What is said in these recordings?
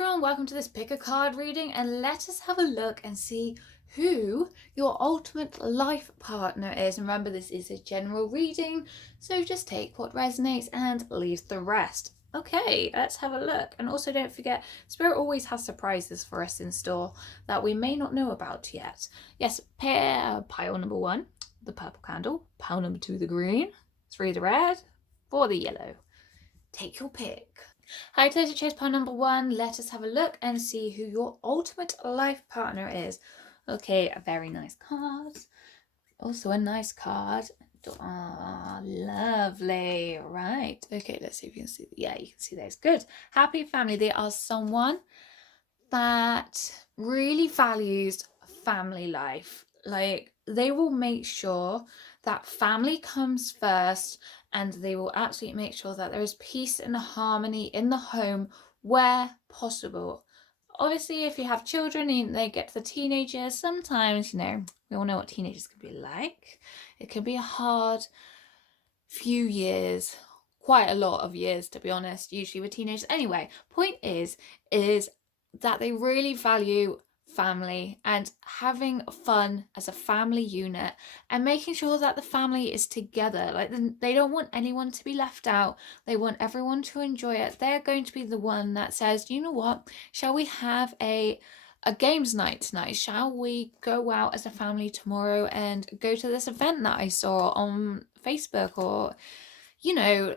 everyone, welcome to this pick a card reading, and let us have a look and see who your ultimate life partner is. And remember, this is a general reading, so just take what resonates and leave the rest. Okay, let's have a look. And also don't forget, Spirit always has surprises for us in store that we may not know about yet. Yes, pile number 1, the purple candle. Pile number 2, the green. 3, the red. 4, the yellow. Take your pick. Hi, Total Chase pile number 1. Let us have a look and see who your ultimate life partner is. Okay, a very nice card. Also a nice card. Ah, lovely. Right. Okay, let's see if you can see. Yeah, you can see those. Good. Happy family. They are someone that really values family life. Like, they will make sure that family comes first, and they will absolutely make sure that there is peace and harmony in the home where possible. Obviously, if you have children and they get to the teenagers, sometimes, we all know what teenagers can be like. It can be a hard few years, quite a lot of years, to be honest, usually with teenagers. Anyway, point is that they really value family and having fun as a family unit and making sure that the family is together. Like, they don't want anyone to be left out. They want everyone to enjoy it. They're going to be the one that says, you know what, shall we have a games night tonight? Shall we go out as a family tomorrow and go to this event that I saw on Facebook? Or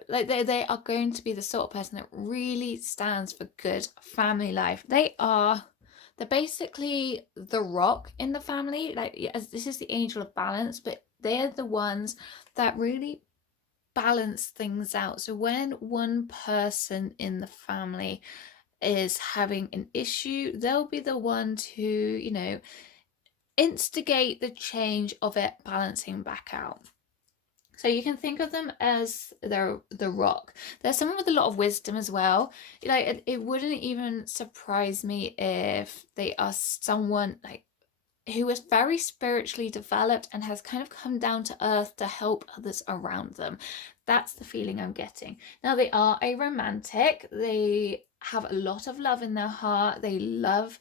like, they are going to be the sort of person that really stands for good family life. They're basically the rock in the family. Like, as this is the angel of balance, but they're the ones that really balance things out. So when one person in the family is having an issue, they'll be the one to instigate the change of it balancing back out. So you can think of them as the rock. They're someone with a lot of wisdom as well. Like, it wouldn't even surprise me if they are someone like who is very spiritually developed and has kind of come down to earth to help others around them. That's the feeling I'm getting. Now, they are a romantic. They have a lot of love in their heart. They love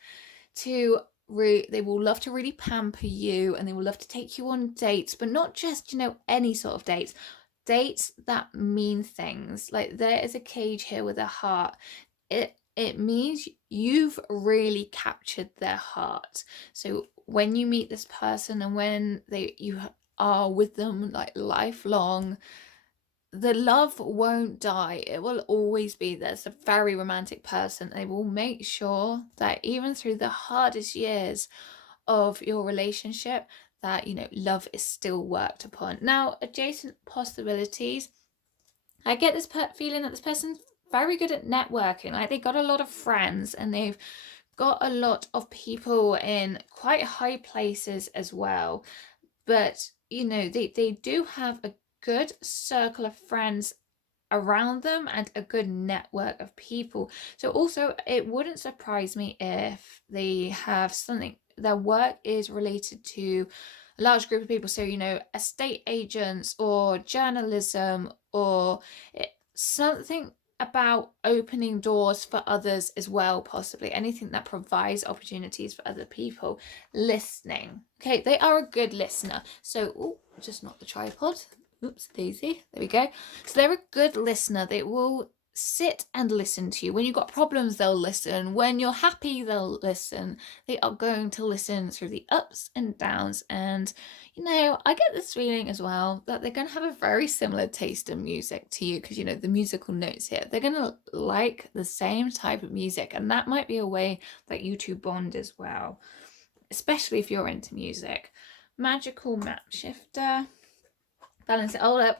to they will love to really pamper you, and they will love to take you on dates, but not just any sort of dates that mean things. Like, there is a cage here with a heart. It means you've really captured their heart. So when you meet this person and when you are with them like lifelong, the love won't die. It will always be there. It's a very romantic person. They will make sure that even through the hardest years of your relationship, that love is still worked upon. Now, adjacent possibilities, I get this feeling that this person's very good at networking. Like, they got a lot of friends and they've got a lot of people in quite high places as well. But they do have a good circle of friends around them and a good network of people. So also, it wouldn't surprise me if they have something, their work is related to a large group of people. So estate agents or journalism, or something about opening doors for others as well, possibly anything that provides opportunities for other people. Listening, okay, they are a good listener. So just not the tripod, oops daisy, there we go. So they're a good listener. They will sit and listen to you. When you've got problems, they'll listen. When you're happy, they'll listen. They are going to listen through the ups and downs. And I get this feeling as well that they're going to have a very similar taste in music to you, because the musical notes here, they're going to like the same type of music, and that might be a way that you two bond as well, especially if you're into music. Magical map shifter.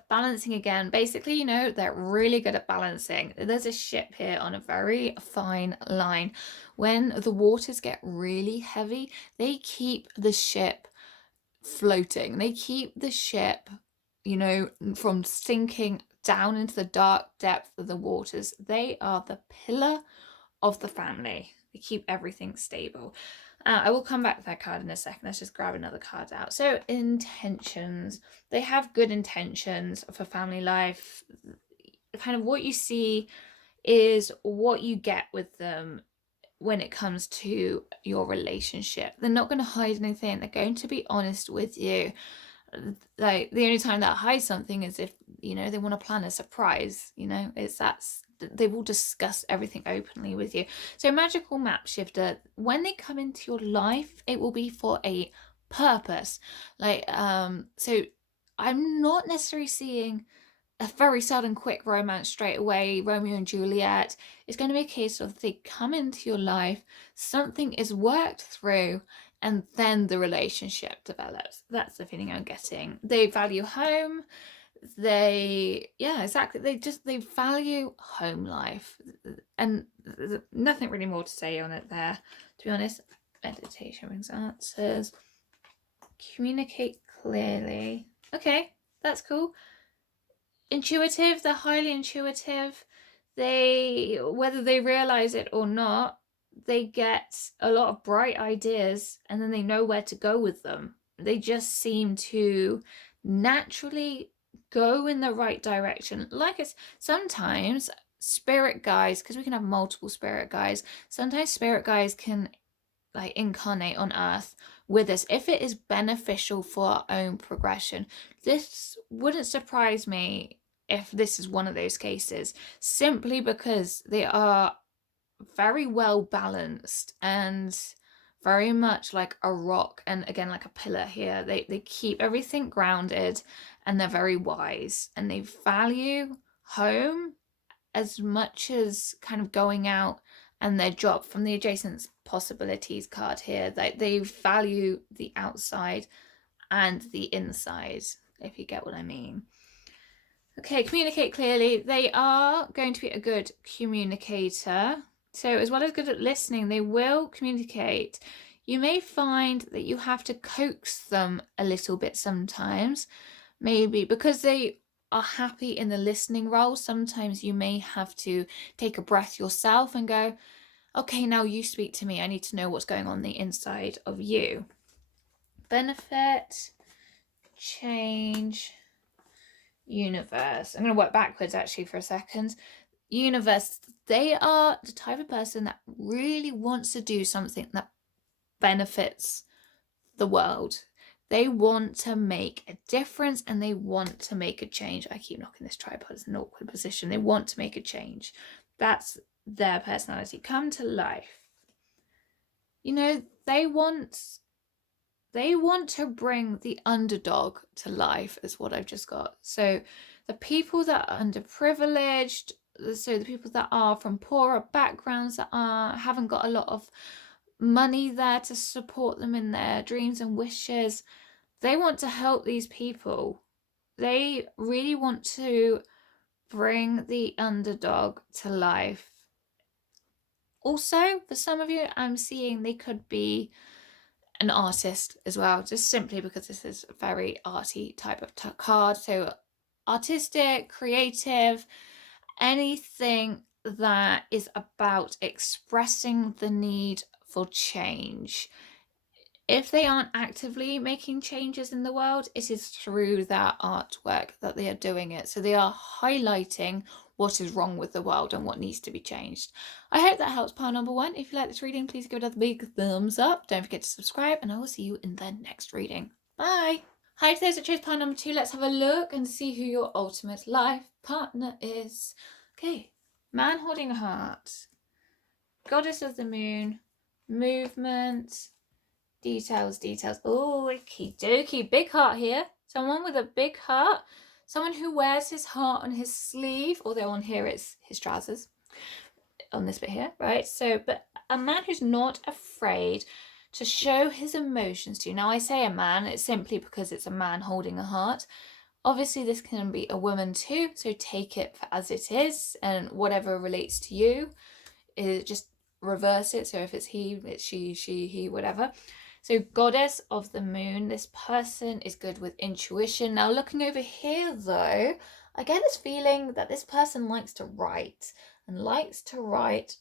Balancing again. Basically, they're really good at balancing. There's a ship here on a very fine line. When the waters get really heavy, they keep the ship floating. They keep the ship, from sinking down into the dark depth of the waters. They are the pillar of the family. They keep everything stable. I will come back to that card in a second. Let's just grab another card out. So, intentions. They have good intentions for family life. Kind of what you see is what you get with them. when it comes to your relationship. They're not going to hide anything. They're going to be honest with you. Like, the only time they'll hide something is if, you know, they want to plan a surprise. You know, they will discuss everything openly with you. So magical map shifter, when they come into your life, it will be for a purpose. Like, so I'm not necessarily seeing a very sudden quick romance straight away, Romeo and Juliet. It's going to be a case of they come into your life, something is worked through, and then the relationship develops. That's the feeling I'm getting. They value home. Yeah, exactly. They value home life, and nothing really more to say on it there, to be honest. Meditation brings answers. Communicate clearly. Okay, that's cool. Intuitive, they're highly intuitive. Whether they realize it or not, they get a lot of bright ideas and then they know where to go with them. They just seem to naturally go in the right direction. Like, it's sometimes spirit guides, because we can have multiple spirit guides, sometimes spirit guides can like incarnate on earth with us if it is beneficial for our own progression. This wouldn't surprise me if this is one of those cases, simply because they are very well balanced and very much like a rock, and again like a pillar here. They keep everything grounded, and they're very wise, and they value home as much as kind of going out, and their job. From the adjacent possibilities card here, that they value the outside and the inside, if you get what I mean. Okay, communicate clearly. They are going to be a good communicator. So as well as good at listening, they will communicate. You may find that you have to coax them a little bit sometimes, maybe because they are happy in the listening role. Sometimes you may have to take a breath yourself and go, okay, now you speak to me. I need to know what's going on the inside of you. Benefit, change, universe. I'm going to work backwards actually for a second. Universe, they are the type of person that really wants to do something that benefits the world. They want to make a difference and they want to make a change. I keep knocking this tripod, it's an awkward position. They want to make a change. That's their personality come to life. You know, they want to bring the underdog to life, is what I've just got. So the people that are underprivileged, so the people that are from poorer backgrounds, that haven't got a lot of money there to support them in their dreams and wishes, they want to help these people. They really want to bring the underdog to life. Also, for some of you, I'm seeing they could be an artist as well, just simply because this is a very arty type of card. So artistic, creative, anything that is about expressing the need for change. If they aren't actively making changes in the world, it is through their artwork that they are doing it. So they are highlighting what is wrong with the world and what needs to be changed. I hope that helps pile number one. If you like this reading, please give it a big thumbs up. Don't forget to subscribe, and I will see you in the next reading. Bye. Hi to those that chose pile number two. Let's have a look and see who your ultimate life partner is. Okay, man holding a heart, goddess of the moon, movement, details. Oh, okie dokie. Big heart here. Someone with a big heart. Someone who wears his heart on his sleeve, although on here it's his trousers. On this bit here, right? So, but a man who's not afraid to show his emotions to you. Now, I say a man, it's simply because it's a man holding a heart. Obviously, this can be a woman too, so take it for as it is, and whatever relates to you, just reverse it. So if it's he, it's she, he, whatever. So goddess of the moon, this person is good with intuition. Now looking over here though, I get this feeling that this person likes to write, and likes to write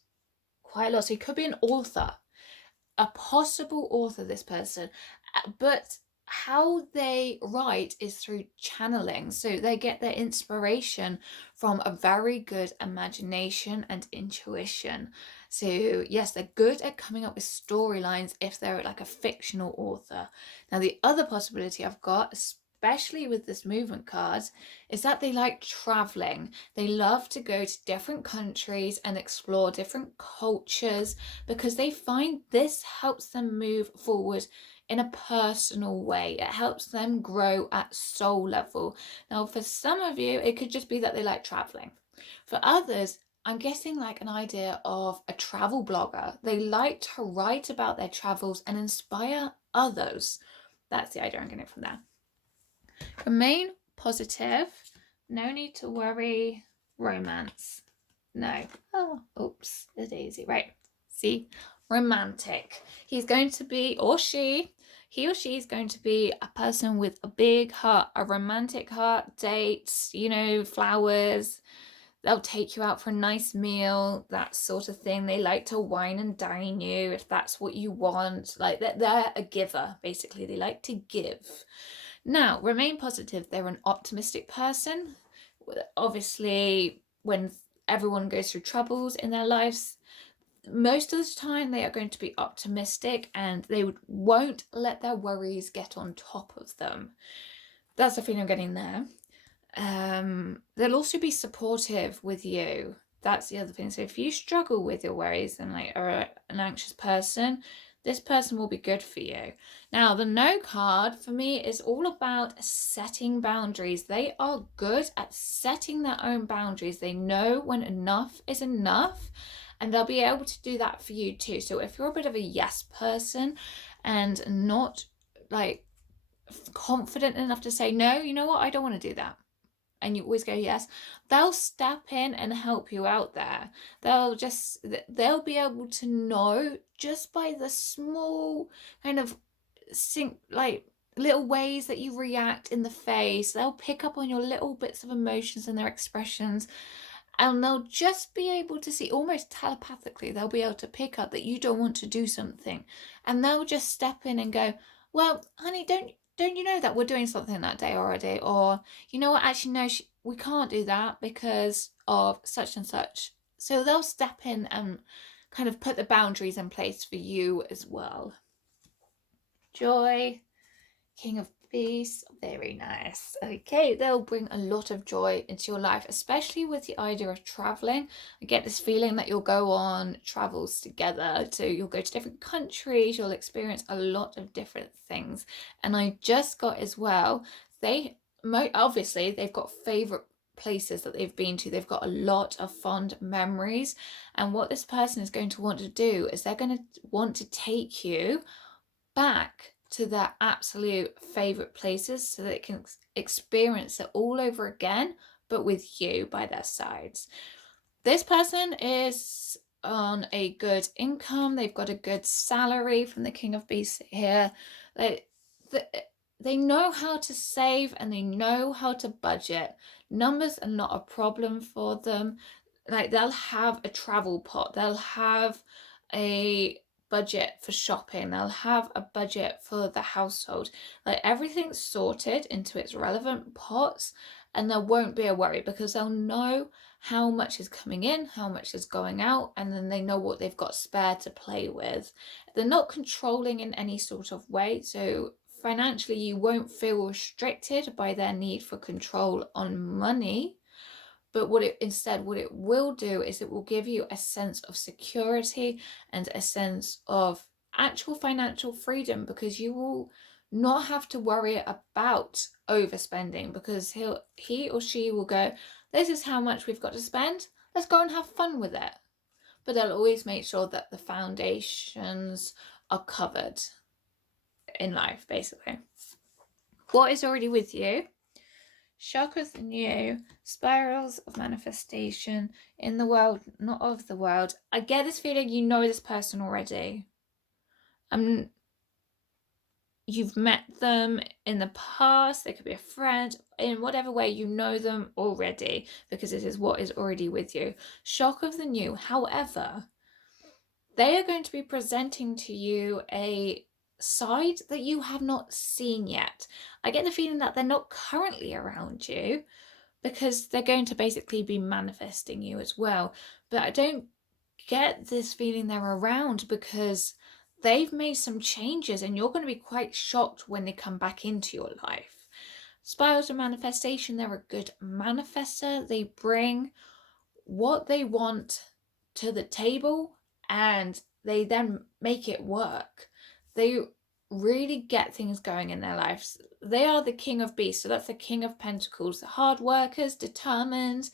quite a lot. So he could be an author, a possible author, this person, but how they write is through channeling. So they get their inspiration from a very good imagination and intuition. So yes, they're good at coming up with storylines if they're like a fictional author. Now the other possibility I've got, especially with this movement card, is that they like traveling. They love to go to different countries and explore different cultures because they find this helps them move forward in a personal way. It helps them grow at soul level. Now, for some of you, it could just be that they like traveling. For others, I'm getting like an idea of a travel blogger. They like to write about their travels and inspire others. That's the idea I'm getting from there. Remain positive. No need to worry. Romance. No. Oh, oops, a daisy. Right. See? Romantic. He's going to be, or she, he or she is going to be a person with a big heart, a romantic heart, dates, flowers. They'll take you out for a nice meal, that sort of thing. They like to wine and dine you if that's what you want. Like they're a giver, basically. They like to give. Now, remain positive. They're an optimistic person. Obviously, when everyone goes through troubles in their lives, most of the time they are going to be optimistic and they won't let their worries get on top of them. That's the feeling I'm getting there. They'll also be supportive with you. That's the other thing. So if you struggle with your worries and like are an anxious person, this person will be good for you. Now, the no card for me is all about setting boundaries. They are good at setting their own boundaries. They know when enough is enough, and they'll be able to do that for you too. So if you're a bit of a yes person and not like confident enough to say, no, you know what, I don't want to do that, and you always go yes, they'll step in and help you out there. They'll be able to know just by the small kind of like little ways that you react in the face. They'll pick up on your little bits of emotions and their expressions, and they'll just be able to see, almost telepathically, they'll be able to pick up that you don't want to do something, and they'll just step in and go, well, honey, don't you know that we're doing something that day already? Or, you know what, actually, no, we can't do that because of such and such. So they'll step in and kind of put the boundaries in place for you as well. Joy, King of Peace, very nice. Okay, they'll bring a lot of joy into your life, especially with the idea of traveling. I get this feeling that you'll go on travels together. So you'll go to different countries, you'll experience a lot of different things. And I just got as well, obviously they've got favorite places that they've been to. They've got a lot of fond memories, and what this person is going to want to do is they're going to want to take you back to their absolute favorite places so they can experience it all over again, but with you by their sides. This person is on a good income. They've got a good salary from the King of Beasts here. They know how to save and they know how to budget. Numbers are not a problem for them. Like, they'll have a travel pot. They'll have a budget for shopping. They'll have a budget for the household. Like, everything's sorted into its relevant pots, and there won't be a worry because they'll know how much is coming in, how much is going out, and then they know what they've got spare to play with. They're not controlling in any sort of way, so financially you won't feel restricted by their need for control on money. But what it will do is it will give you a sense of security and a sense of actual financial freedom, because you will not have to worry about overspending, because he or she will go, this is how much we've got to spend, let's go and have fun with it. But they'll always make sure that the foundations are covered in life, basically. What is already with you? Chakras are new, spirals of manifestation in the world, not of the world. I get this feeling you know this person already. You've met them in the past. They could be a friend. In whatever way, you know them already, because it is what is already with you. Shock of the new. However, they are going to be presenting to you a side that you have not seen yet. I get the feeling that they're not currently around you because they're going to basically be manifesting you as well. But I don't get this feeling they're around because they've made some changes and you're going to be quite shocked when they come back into your life. Spirals of manifestation, they're a good manifester. They bring what they want to the table and they then make it work. They really get things going in their lives. They are the king of beasts, so that's the king of pentacles. The hard workers, determined,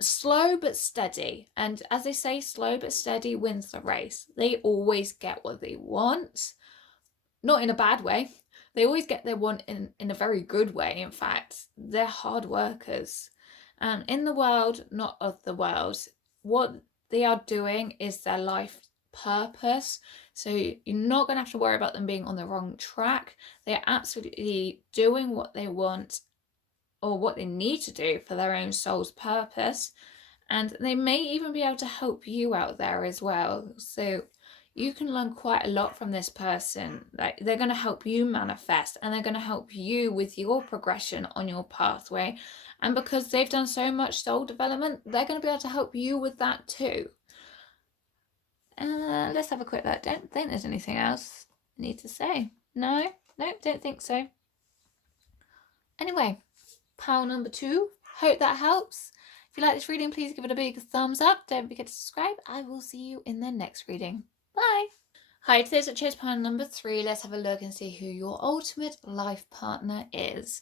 slow but steady. And as they say, slow but steady wins the race. They always get what they want, not in a bad way. They always get their want in a very good way. In fact, they're hard workers. And in the world, not of the world, what they are doing is their life purpose. So you're not going to have to worry about them being on the wrong track. They're absolutely doing what they want or what they need to do for their own soul's purpose. And they may even be able to help you out there as well. So you can learn quite a lot from this person. Like, they're going to help you manifest and they're going to help you with your progression on your pathway. And because they've done so much soul development, they're going to be able to help you with that too. Let's have a quick look. Don't think there's anything else I need to say. No, don't think so. Anyway, pile number 2. Hope that helps. If you like this reading, please give it a big thumbs up. Don't forget to subscribe. I will see you in the next reading. Bye. Hi, today's at chose pile number 3. Let's have a look and see who your ultimate life partner is.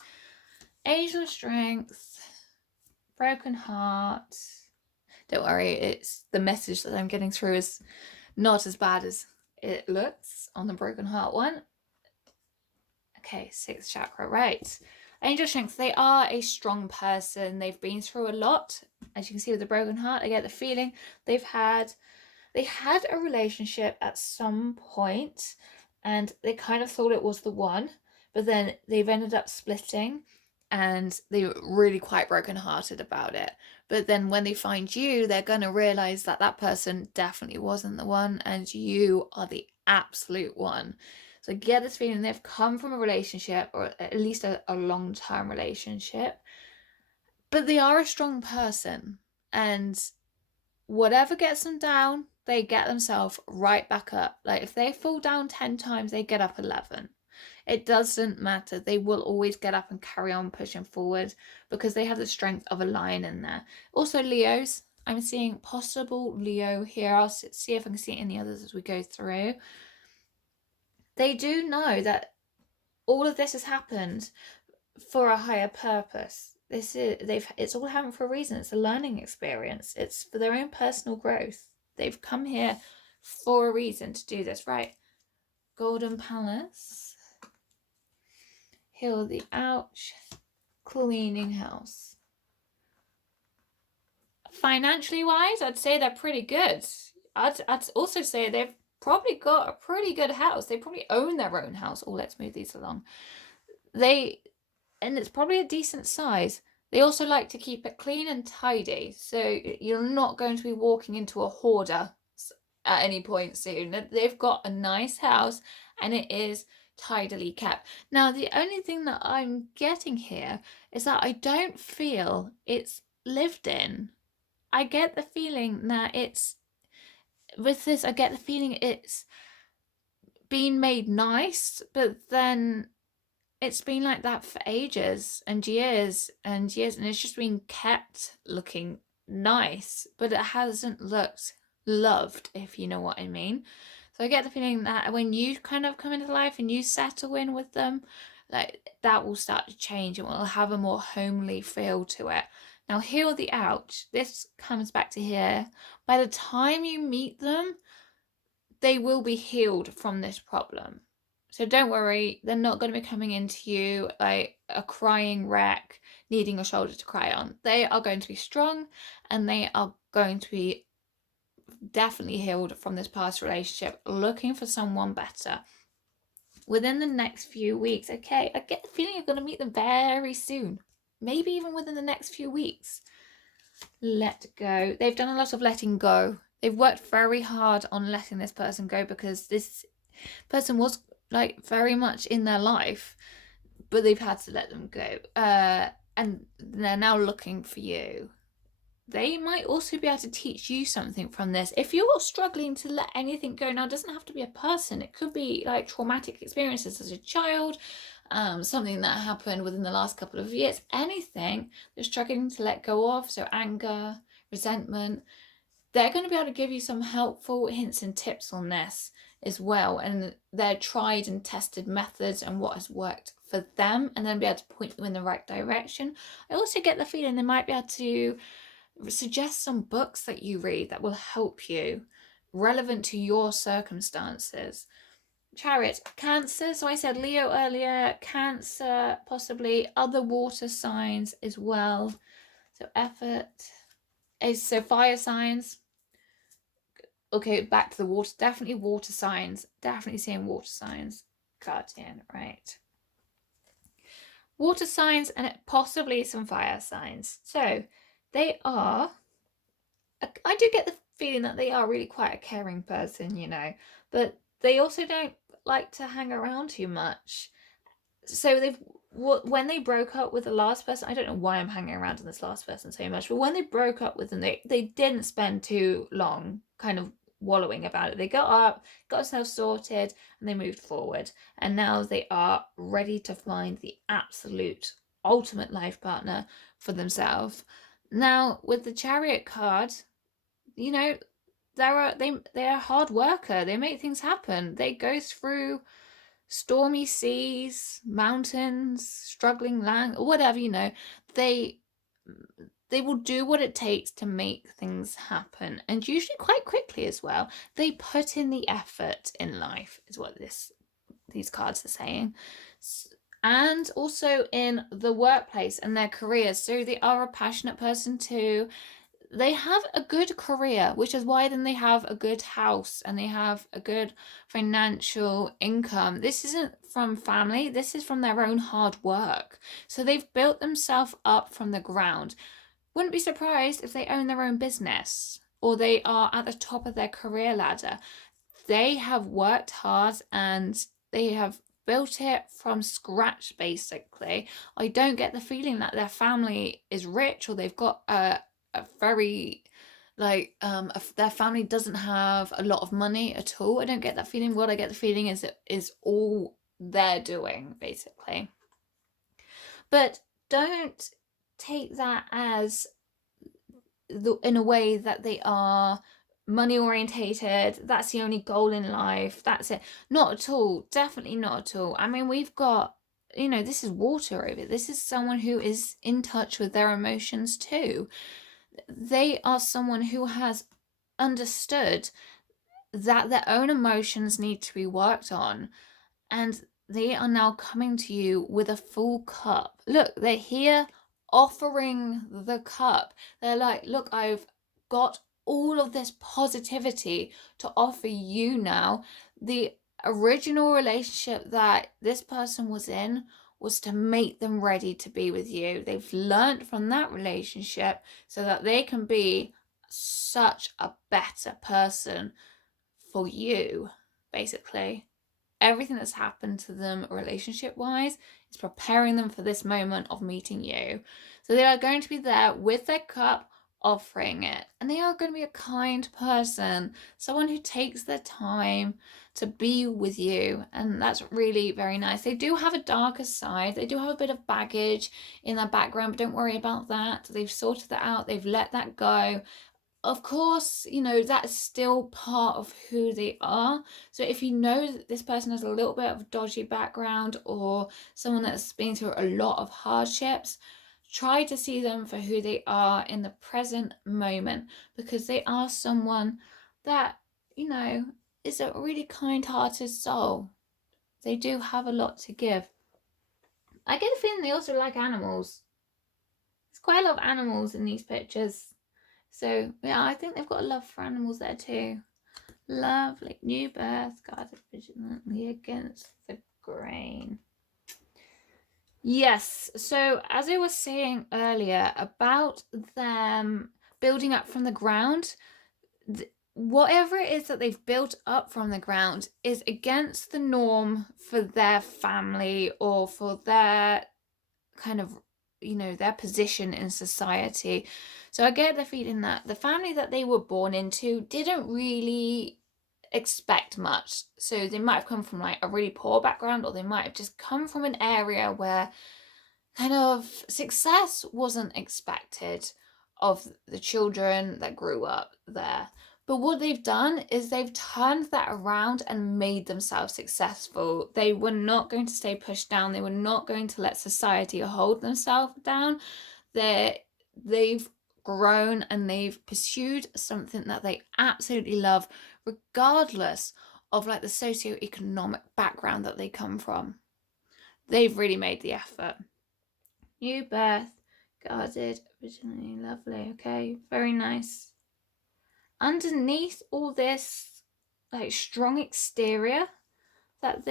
Angel of Strength, Broken Heart. Don't worry, it's the message that I'm getting through is not as bad as it looks on the Broken Heart one. Okay, 6th chakra, right. Angel of Strength, they are a strong person. They've been through a lot. As you can see with the Broken Heart, I get the feeling they had a relationship at some point and they kind of thought it was the one, but then they've ended up splitting and they were really quite brokenhearted about it. But then when they find you, they're going to realize that that person definitely wasn't the one and you are the absolute one. So I get this feeling they've come from a relationship, or at least a long-term relationship, but they are a strong person, and whatever gets them down, they get themselves right back up. Like, if they fall down 10 times, they get up 11. It doesn't matter. They will always get up and carry on pushing forward because they have the strength of a lion in there. Also, Leos. I'm seeing possible Leo here. I'll see if I can see any others as we go through. They do know that all of this has happened for a higher purpose. It's all happened for a reason. It's a learning experience. It's for their own personal growth. They've come here for a reason to do this, right? Golden Palace. Heal the ouch. Cleaning house. Financially wise, I'd say they're pretty good. I'd also say they've probably got a pretty good house. They probably own their own house. Oh, let's move these along. And it's probably a decent size. They also like to keep it clean and tidy, so you're not going to be walking into a hoarder at any point soon. They've got a nice house and it is tidily kept. Now, the only thing that I'm getting here is that I don't feel it's lived in. I get the feeling that I get the feeling it's been made nice, but then it's been like that for ages and years and years, and it's just been kept looking nice, but it hasn't looked loved, if you know what I mean. So I get the feeling that when you kind of come into life and you settle in with them, like, that will start to change and will have a more homely feel to it. Now, heal the ouch. This comes back to here. By the time you meet them, they will be healed from this problem. So don't worry, they're not going to be coming into you like a crying wreck, needing a shoulder to cry on. They are going to be strong and they are going to be definitely healed from this past relationship, looking for someone better within the next few weeks. Okay, I get the feeling you're going to meet them very soon, maybe even within the next few weeks. Let go. They've done a lot of letting go. They've worked very hard on letting this person go because person was like very much in their life, but they've had to let them go, and they're now looking for you. They might also be able to teach you something from this. If you're struggling to let anything go, now it doesn't have to be a person, it could be like traumatic experiences as a child, something that happened within the last couple of years, anything you're struggling to let go of, so anger, resentment, they're going to be able to give you some helpful hints and tips on this as well, and their tried and tested methods and what has worked for them, and then be able to point you in the right direction. I also get the feeling they might be able to suggest some books that you read that will help you, relevant to your circumstances. Chariot, Cancer. So I said Leo earlier, Cancer, possibly other water signs as well. So effort. So fire signs. Okay, back to the water. Definitely water signs. Definitely seeing water signs. Guardian, right. Water signs and possibly some fire signs. So they are, I do get the feeling that they are really quite a caring person, you know, but they also don't like to hang around too much. So when they broke up with the last person, I don't know why I'm hanging around in this last person so much, but when they broke up with them, they didn't spend too long kind of wallowing about it. They got up, got themselves sorted, and they moved forward. And now they are ready to find the absolute ultimate life partner for themselves. Now, with the Chariot card, you know, they're a hard worker. They make things happen. They go through stormy seas, mountains, struggling land, or whatever, you know. They will do what it takes to make things happen, and usually quite quickly as well. They put in the effort in life, is what these cards are saying. And also in the workplace and their careers. So they are a passionate person too. They have a good career, which is why then they have a good house and they have a good financial income. This isn't from family, this is from their own hard work. So they've built themselves up from the ground. Wouldn't be surprised if they own their own business or they are at the top of their career ladder. They have worked hard and they have built it from scratch, basically. I don't get the feeling that their family is rich or they've got a very their family doesn't have a lot of money at all. I don't get that feeling. What I get the feeling is it is all they're doing, basically. But don't take that as in a way that they are money orientated, that's the only goal in life, that's it. Not at all. Definitely not at all. I mean, we've got, you know, this is water over. This is someone who is in touch with their emotions too. They are someone who has understood that their own emotions need to be worked on, and they are now coming to you with a full cup. Look, they're here offering the cup. They're like, look, I've got all of this positivity to offer you now. The original relationship that this person was in was to make them ready to be with you. They've learned from that relationship so that they can be such a better person for you, basically. Everything that's happened to them relationship wise is preparing them for this moment of meeting you. So they are going to be there with their cup, offering it, and they are going to be a kind person, someone who takes their time to be with you, and that's really very nice. They do have a darker side, they do have a bit of baggage in their background, but don't worry about that. They've sorted that out, they've let that go. Of course, you know, that's still part of who they are. So if you know that this person has a little bit of a dodgy background or someone that's been through a lot of hardships, try to see them for who they are in the present moment, because they are someone that, you know, is a really kind-hearted soul. They do have a lot to give. I get the feeling they also like animals. There's quite a lot of animals in these pictures. So, yeah, I think they've got a love for animals there too. Lovely. New birth, guarded vigilantly against the grain. Yes, so as I was saying earlier about them building up from the ground, whatever it is that they've built up from the ground is against the norm for their family or for their kind of, their position in society. So I get the feeling that the family that they were born into didn't really expect much. So they might have come from like a really poor background, or they might have just come from an area where kind of success wasn't expected of the children that grew up there. But what they've done is they've turned that around and made themselves successful. They were not going to stay pushed down. They were not going to let society hold themselves down. They've grown and they've pursued something that they absolutely love, regardless of like the socioeconomic background that they come from. They've really made the effort. New birth, guarded, originally lovely. Okay, very nice. Underneath all this like strong exterior that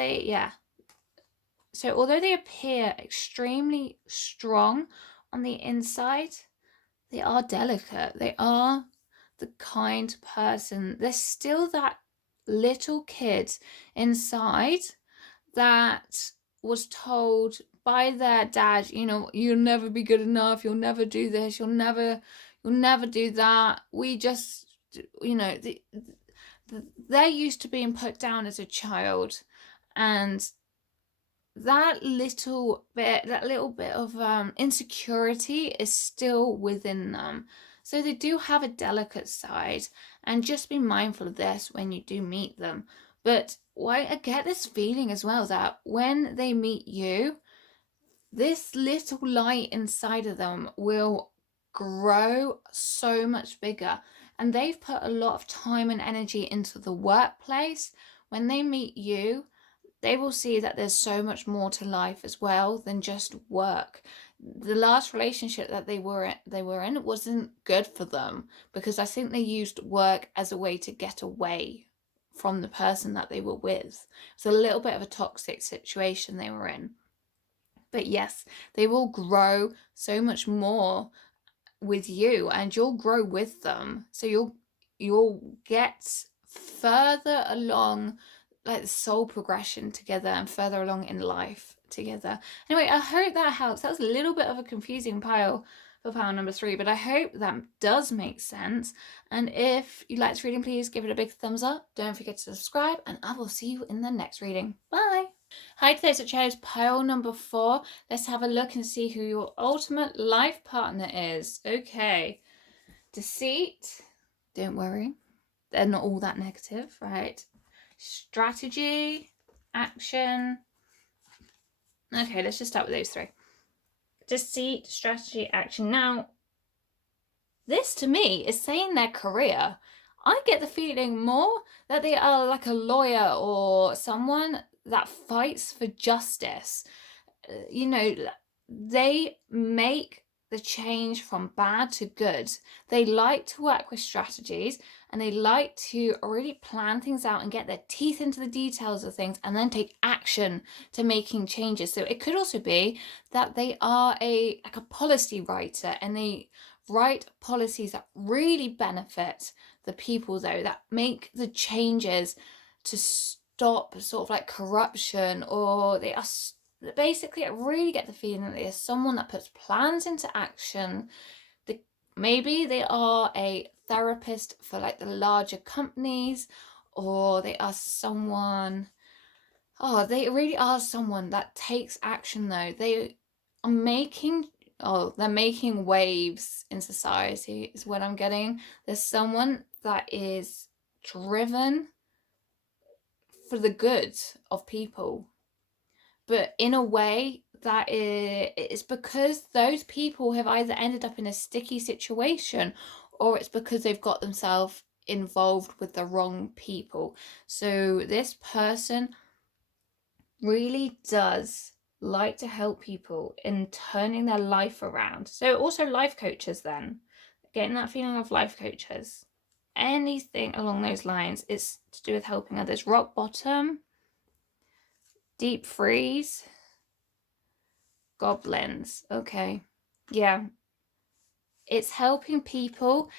so although they appear extremely strong on the inside, they are delicate. They are the kind person. There's still that little kid inside that was told by their dad, you'll never be good enough, you'll never do this, you'll never do that. We just, they're used to being put down as a child, and that little bit of insecurity is still within them. So they do have a delicate side, and just be mindful of this when you do meet them. But I get this feeling as well that when they meet you, this little light inside of them will grow so much bigger. And they've put a lot of time and energy into the workplace. When they meet you, they will see that there's so much more to life as well than just work. The last relationship that they were in wasn't good for them, because I think they used work as a way to get away from the person that they were with. It's a little bit of a toxic situation they were in. But yes, they will grow so much more with you, and you'll grow with them. So you'll get further along, like the soul progression together, and further along in life together. Anyway, I hope that helps. That was a little bit of a confusing pile for pile number 3, but I hope that does make sense. And if you like this reading, please give it a big thumbs up. Don't forget to subscribe, and I will see you in the next reading. Bye. Hi, today's chose pile number 4. Let's have a look and see who your ultimate life partner is. Okay. Deceit. Don't worry. They're not all that negative, right? Strategy. Action. Okay, let's just start with those 3. Deceit, strategy, action. Now, this to me is saying their career. I get the feeling more that they are like a lawyer or someone that fights for justice. They make the change from bad to good. They like to work with strategies, and they like to really plan things out and get their teeth into the details of things, and then take action to making changes. So it could also be that they are a policy writer, and they write policies that really benefit the people, though, that make the changes to stop sort of like corruption, or they are basically, I really get the feeling that they're someone that puts plans into action. Maybe they are a therapist for like the larger companies, or they are someone, they really are someone that takes action, though. They are making they're making waves in society is what I'm getting. There's someone that is driven for the good of people, but in a way that it's because those people have either ended up in a sticky situation, or it's because they've got themselves involved with the wrong people. So this person really does like to help people in turning their life around. So also life coaches, then getting that feeling of life coaches, anything along those lines. It's to do with helping others. Rock bottom, deep freeze, goblins. Okay, yeah, it's helping people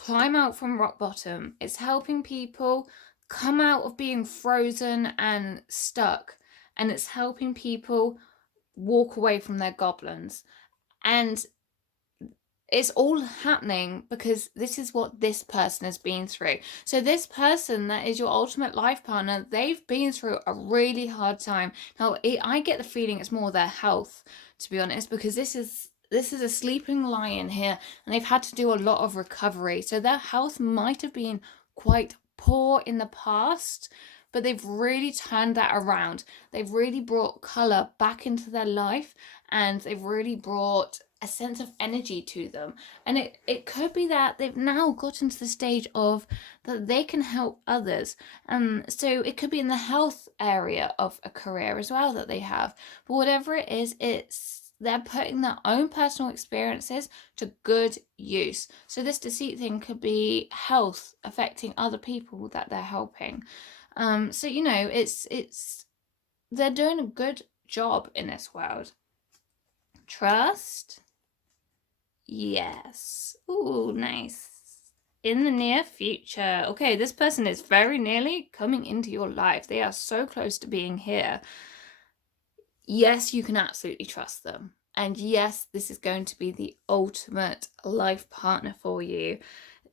climb out from rock bottom. It's helping people come out of being frozen and stuck. And it's helping people walk away from their goblins. And it's all happening because this is what this person has been through. So this person that is your ultimate life partner, they've been through a really hard time. Now, I get the feeling it's more their health, to be honest, because this is a sleeping lion here, and they've had to do a lot of recovery. So their health might have been quite poor in the past, but they've really turned that around. They've really brought color back into their life, and they've really brought a sense of energy to them. And it could be that they've now gotten to the stage of that they can help others. So it could be in the health area of a career as well that they have. But whatever it is, they're putting their own personal experiences to good use. So this deceit thing could be health affecting other people that they're helping. So it's they're doing a good job in this world. Trust. Yes. Ooh, nice. In the near future. Okay, this person is very nearly coming into your life. They are so close to being here. Yes, you can absolutely trust them. And yes, this is going to be the ultimate life partner for you.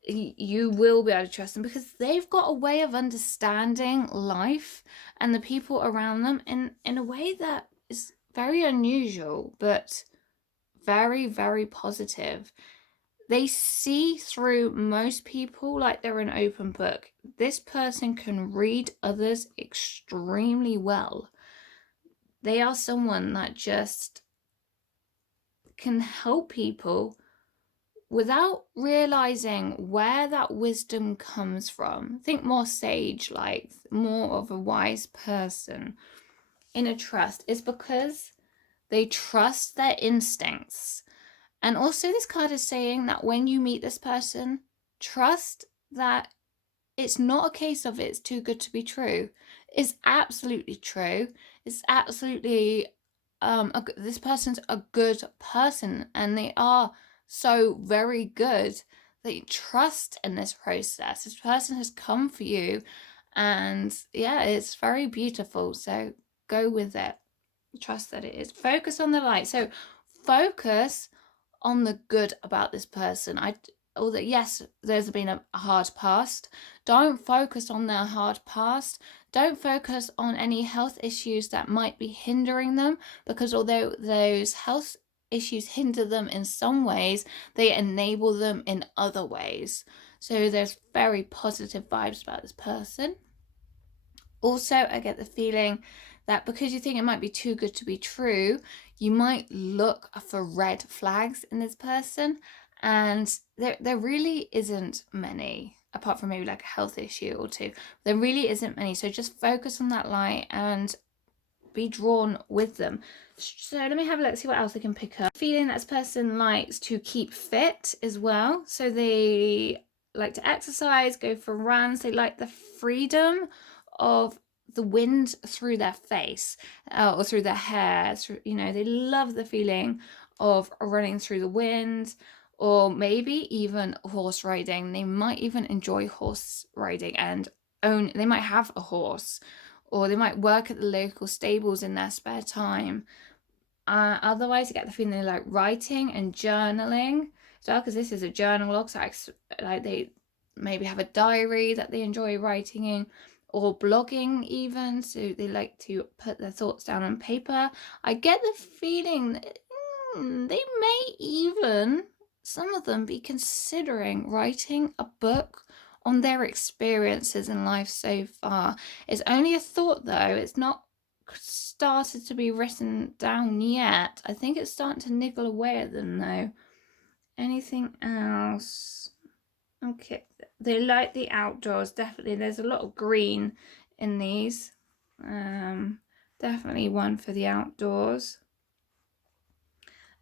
You will be able to trust them because they've got a way of understanding life and the people around them in a way that is very unusual, but very, very positive. They see through most people like they're an open book. This person can read others extremely well. They are someone that just can help people without realizing where that wisdom comes from. Think more sage, like more of a wise person. In a trust is because they trust their instincts. And also this card is saying that when you meet this person, trust that it's not a case of it's too good to be true. It's absolutely true. It's absolutely this person's a good person, and they are so very good that you trust in this process. This person has come for you, and yeah, it's very beautiful. So go with it. Trust that it is. Focus on the light. So focus on the good about this person. Although yes, there's been a hard past. Don't focus on their hard past. Don't focus on any health issues that might be hindering them, because although those health issues hinder them in some ways, they enable them in other ways. So there's very positive vibes about this person. Also, I get the feeling that because you think it might be too good to be true, you might look for red flags in this person, and there really isn't many, apart from maybe like a health issue or two. There really isn't many. So just focus on that light and be drawn with them. So let me have a look, see what else I can pick up. Feeling that this person likes to keep fit as well. So they like to exercise, go for runs. They like the freedom of the wind through their face or through their hair. They love the feeling of running through the wind, or maybe even horse riding. They might even enjoy horse riding and they might have a horse, or they might work at the local stables in their spare time. Otherwise, you get the feeling they like writing and journaling as well, because this is a journal log. So like they maybe have a diary that they enjoy writing in, or blogging even. So they like to put their thoughts down on paper. I get the feeling that, they may even, some of them, be considering writing a book on their experiences in life so far. It's only a thought though. It's not started to be written down yet. I think it's starting to niggle away at them though. Anything else? Okay, they like the outdoors, definitely. There's a lot of green in these. Definitely one for the outdoors.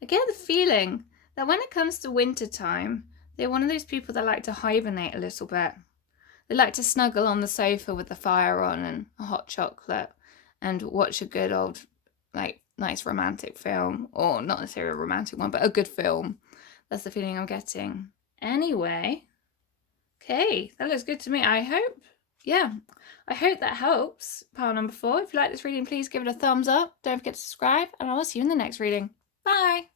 I get the feeling that when it comes to winter time, they're one of those people that like to hibernate a little bit. They like to snuggle on the sofa with the fire on and a hot chocolate and watch a good old, like, nice romantic film. Or not necessarily a romantic one, but a good film. That's the feeling I'm getting. Anyway, Okay, that looks good to me. I hope that helps. Pile number 4. If you like this reading, please give it a thumbs up. Don't forget to subscribe, and I will see you in the next reading. Bye!